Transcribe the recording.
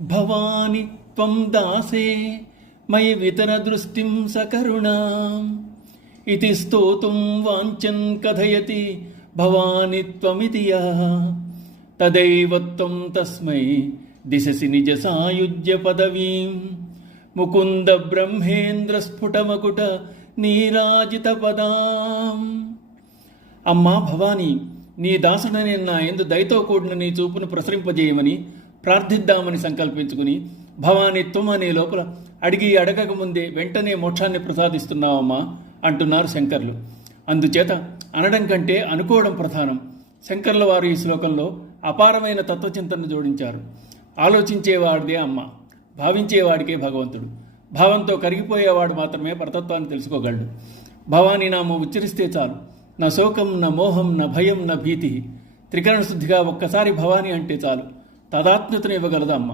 భవాని త్వం దాసే మయి వితర దృష్టిం సకరుణాం ఇతి స్తోతుం వాంఛన్ కథయతి భవాని త్వమితి యః తదైవ త్వం తస్మై దిశసి నిజ సాయుజ్య పదవీం ముకుంద బ్రహ్మేంద్ర స్ఫుటమకుట నీరాజిత పదాం. అమ్మా భవానీ, నీ దాసుడనే నా యందు దయతో కూడిన నీ చూపును ప్రసరింపజేయమని ప్రార్థిద్దామని సంకల్పించుకుని భవానీత్వం అనే లోపల అడిగి అడగక ముందే వెంటనే మోక్షాన్ని ప్రసాదిస్తున్నావమ్మా అంటున్నారు శంకర్లు. అందుచేత అనడం కంటే అనుకోవడం ప్రధానం. శంకర్ల వారు ఈ శ్లోకంలో అపారమైన తత్వచింతనను జోడించారు. ఆలోచించేవాడిదే అమ్మ, భావించేవాడికే భగవంతుడు. భావంతో కరిగిపోయేవాడు మాత్రమే పరతత్వాన్ని తెలుసుకోగలడు. భవానీ నామం ఉచ్చరిస్తే చాలు, నా శోకం నా మోహం నా భయం నా భీతి త్రికరణ శుద్ధిగా ఒక్కసారి భవానీ అంటే చాలు తాదాత్మ్యతను ఇవ్వగలదు అమ్మ.